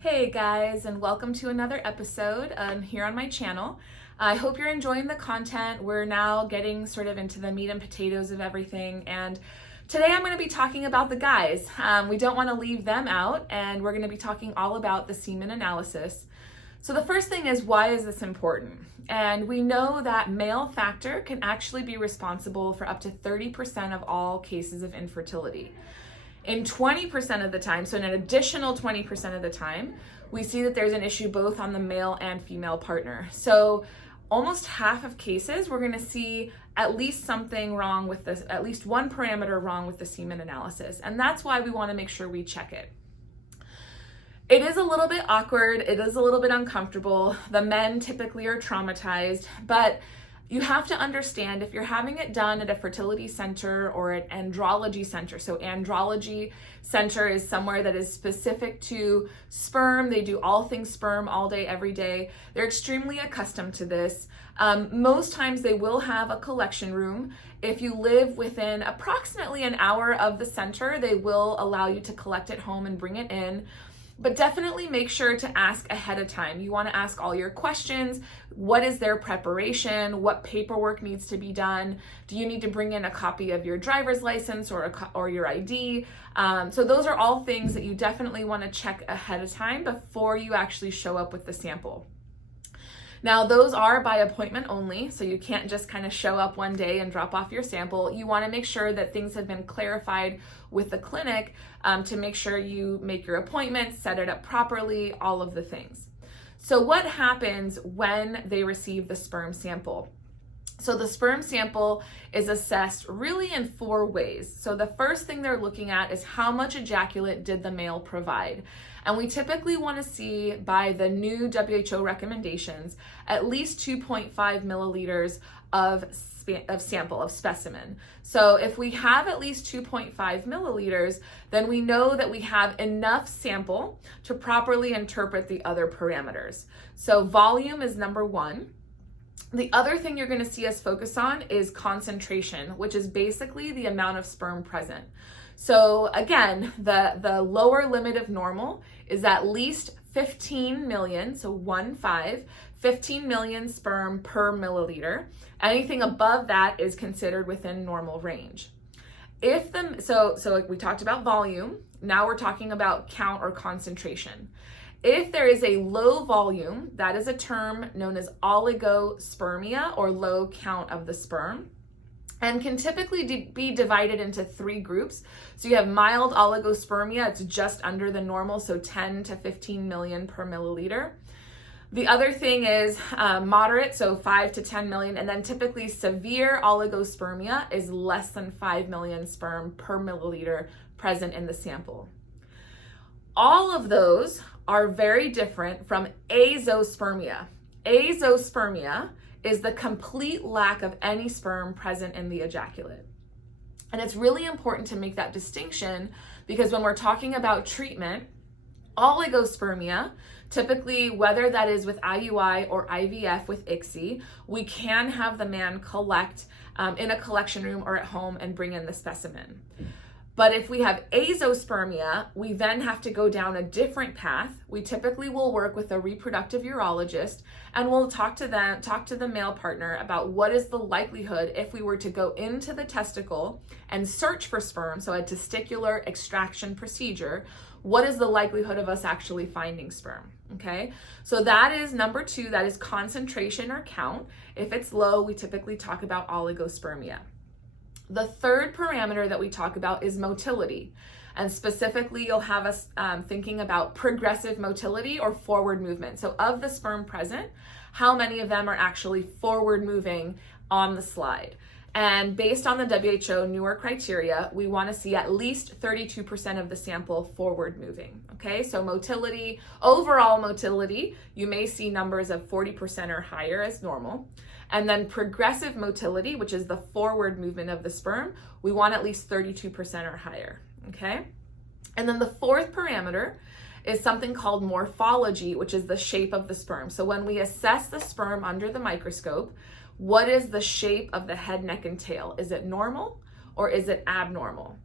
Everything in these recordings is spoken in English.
Hey guys, and welcome to another episode here on my channel. I hope you're enjoying the content. We're now getting sort of into the meat and potatoes of everything, and today I'm going to be talking about the guys. We don't want to leave them out, and we're going to be talking all about the semen analysis. So the first thing is, why is this important? And we know that male factor can actually be responsible for up to 30% of all cases of infertility. In 20% of the time, so an additional 20% of the time, we see that there's an issue both on the male and female partner. So almost half of cases, we're gonna see at least something wrong with this, at least one parameter wrong with the semen analysis. And that's why we wanna make sure we check it. It is a little bit awkward, it is a little bit uncomfortable. The men typically are traumatized, but you have to understand, if you're having it done at a fertility center or an andrology center, so andrology center is somewhere that is specific to sperm. They do all things sperm all day, every day. They're extremely accustomed to this. Most times they will have a collection room. If you live within approximately an hour of the center, they will allow you to collect at home and bring it in. But definitely make sure to ask ahead of time. You want to ask all your questions. What is their preparation? What paperwork needs to be done? Do you need to bring in a copy of your driver's license or your ID? So those are all things that you definitely want to check ahead of time before you actually show up with the sample. Now, those are by appointment only, so you can't just kind of show up one day and drop off your sample. You want to make sure that things have been clarified with the clinic to make sure you make your appointment, set it up properly, all of the things. So what happens when they receive the sperm sample? So the sperm sample is assessed really in 4 ways. So the first thing they're looking at is how much ejaculate did the male provide? And we typically want to see, by the new WHO recommendations, at least 2.5 milliliters of sample, of specimen. So if we have at least 2.5 milliliters, then we know that we have enough sample to properly interpret the other parameters. So volume is number 1. The other thing you're going to see us focus on is concentration, which is basically the amount of sperm present. So again, the lower limit of normal is at least 15 million, so 15 million sperm per milliliter. Anything above that is considered within normal range. So like we talked about volume, now we're talking about count or concentration. If there is a low volume, that is a term known as oligospermia, or low count of the sperm, and can typically be divided into 3 groups. So you have mild oligospermia, it's just under the normal, so 10 to 15 million per milliliter. The other thing is moderate, so 5 to 10 million, and then typically severe oligospermia is less than 5 million sperm per milliliter present in the sample. All of those are very different from azoospermia. Azoospermia is the complete lack of any sperm present in the ejaculate. And it's really important to make that distinction, because when we're talking about treatment, oligospermia, typically whether that is with IUI or IVF with ICSI, we can have the man collect in a collection room or at home and bring in the specimen. But if we have azoospermia, we then have to go down a different path. We typically will work with a reproductive urologist, and we'll talk to the male partner about what is the likelihood, if we were to go into the testicle and search for sperm, so a testicular extraction procedure, what is the likelihood of us actually finding sperm, okay? So that is number 2, that is concentration or count. If it's low, we typically talk about oligospermia. The third parameter that we talk about is motility. And specifically, you'll have us thinking about progressive motility or forward movement. So of the sperm present, how many of them are actually forward moving on the slide? And based on the WHO newer criteria, we want to see at least 32% of the sample forward moving. Okay, so motility, overall motility, you may see numbers of 40% or higher as normal. And then progressive motility, which is the forward movement of the sperm, we want at least 32% or higher, okay? And then the fourth parameter is something called morphology, which is the shape of the sperm. So when we assess the sperm under the microscope, what is the shape of the head, neck, and tail? Is it normal or is it abnormal?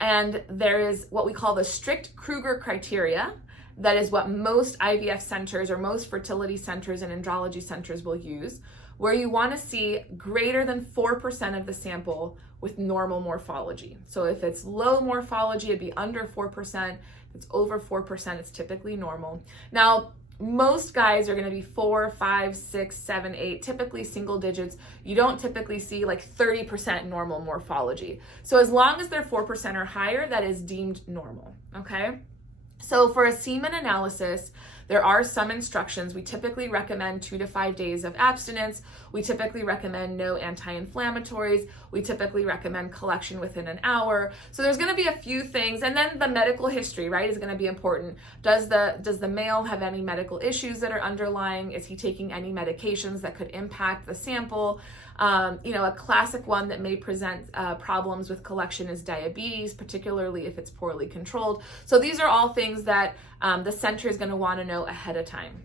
And there is what we call the strict Kruger criteria, that is what most IVF centers or most fertility centers and andrology centers will use, where you want to see greater than 4% of the sample with normal morphology. So if it's low morphology, it'd be under 4%. If it's over 4%, it's typically normal. Now, most guys are going to be 4, 5, 6, 7, 8, typically single digits. You don't typically see like 30% normal morphology. So as long as they're 4% or higher, that is deemed normal, okay? So for a semen analysis, there are some instructions. We typically recommend 2 to 5 days of abstinence. We typically recommend no anti-inflammatories. We typically recommend collection within an hour. So there's going to be a few things. And then the medical history, right, is going to be important. Does the male have any medical issues that are underlying? Is he taking any medications that could impact the sample? A classic one that may present problems with collection is diabetes, particularly if it's poorly controlled. So these are all things that the center is going to want to know ahead of time.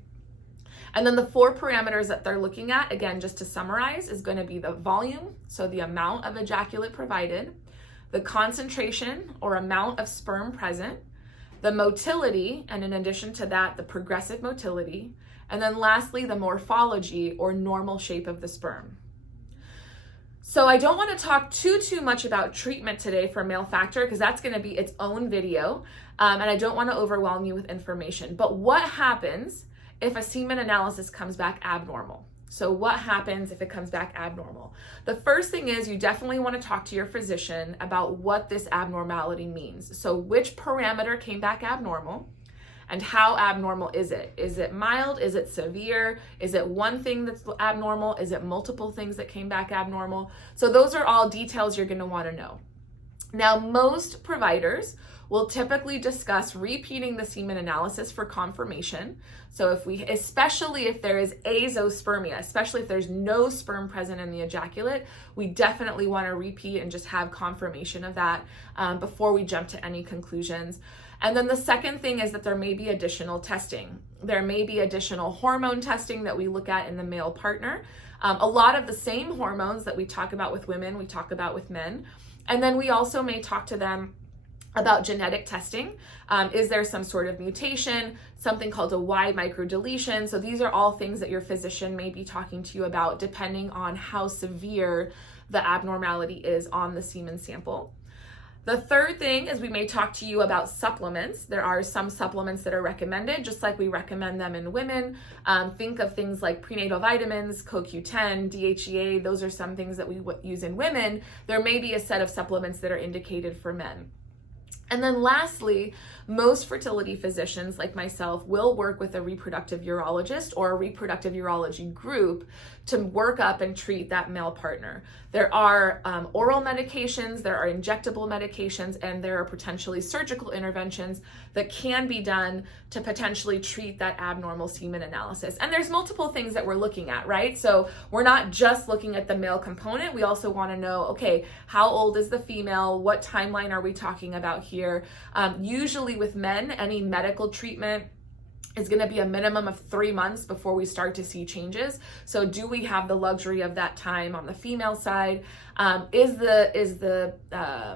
And then the 4 parameters that they're looking at, again, just to summarize, is going to be the volume, so the amount of ejaculate provided, the concentration or amount of sperm present, the motility, and in addition to that, the progressive motility, and then lastly, the morphology or normal shape of the sperm. So I don't want to talk too much about treatment today for male factor because that's going to be its own video, and I don't want to overwhelm you with information. But what happens if a semen analysis comes back abnormal? So what happens if it comes back abnormal? The first thing is you definitely want to talk to your physician about what this abnormality means. So which parameter came back abnormal? And how abnormal is it? Is it mild? Is it severe? Is it one thing that's abnormal? Is it multiple things that came back abnormal? So those are all details you're going to want to know. Now, most providers will typically discuss repeating the semen analysis for confirmation. So especially if there is azoospermia, especially if there's no sperm present in the ejaculate, we definitely want to repeat and just have confirmation of that before we jump to any conclusions. And then the second thing is that there may be additional testing. There may be additional hormone testing that we look at in the male partner. A lot of the same hormones that we talk about with women, we talk about with men. And then we also may talk to them about genetic testing. Is there some sort of mutation, something called a Y microdeletion? So these are all things that your physician may be talking to you about depending on how severe the abnormality is on the semen sample. The third thing is we may talk to you about supplements. There are some supplements that are recommended, just like we recommend them in women. Think of things like prenatal vitamins, CoQ10, DHEA. Those are some things that we use in women. There may be a set of supplements that are indicated for men. And then lastly, most fertility physicians like myself will work with a reproductive urologist or a reproductive urology group to work up and treat that male partner. There are oral medications, there are injectable medications, and there are potentially surgical interventions that can be done to potentially treat that abnormal semen analysis. And there's multiple things that we're looking at, right? So we're not just looking at the male component. We also want to know, okay, how old is the female? What timeline are we talking about here? Usually with men, any medical treatment is going to be a minimum of 3 months before we start to see changes. So do we have the luxury of that time on the female side? Is the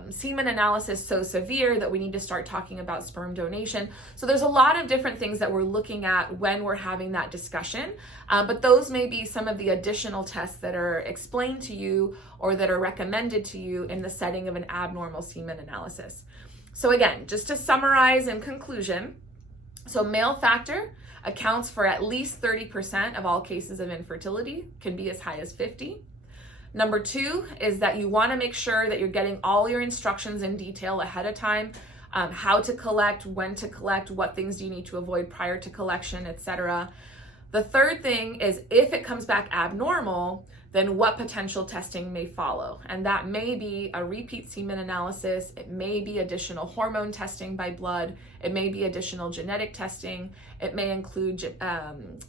semen analysis so severe that we need to start talking about sperm donation? So there's a lot of different things that we're looking at when we're having that discussion, but those may be some of the additional tests that are explained to you or that are recommended to you in the setting of an abnormal semen analysis. So again, just to summarize in conclusion, so male factor accounts for at least 30% of all cases of infertility, can be as high as 50. Number 2 is that you want to make sure that you're getting all your instructions in detail ahead of time, how to collect, when to collect, what things do you need to avoid prior to collection, etc. The third thing is if it comes back abnormal, then what potential testing may follow. And that may be a repeat semen analysis, it may be additional hormone testing by blood, it may be additional genetic testing, it may include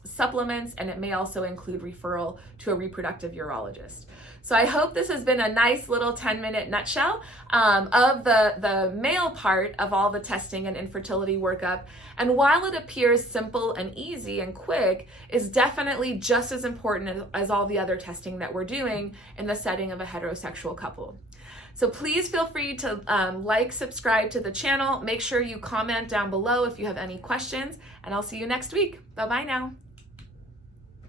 supplements, and it may also include referral to a reproductive urologist. So I hope this has been a nice little 10-minute nutshell of the male part of all the testing and infertility workup. And while it appears simple and easy and quick, is definitely just as important as all the other testing that we're doing in the setting of a heterosexual couple. So please feel free to like, subscribe to the channel. Make sure you comment down below if you have any questions, and I'll see you next week. Bye-bye now.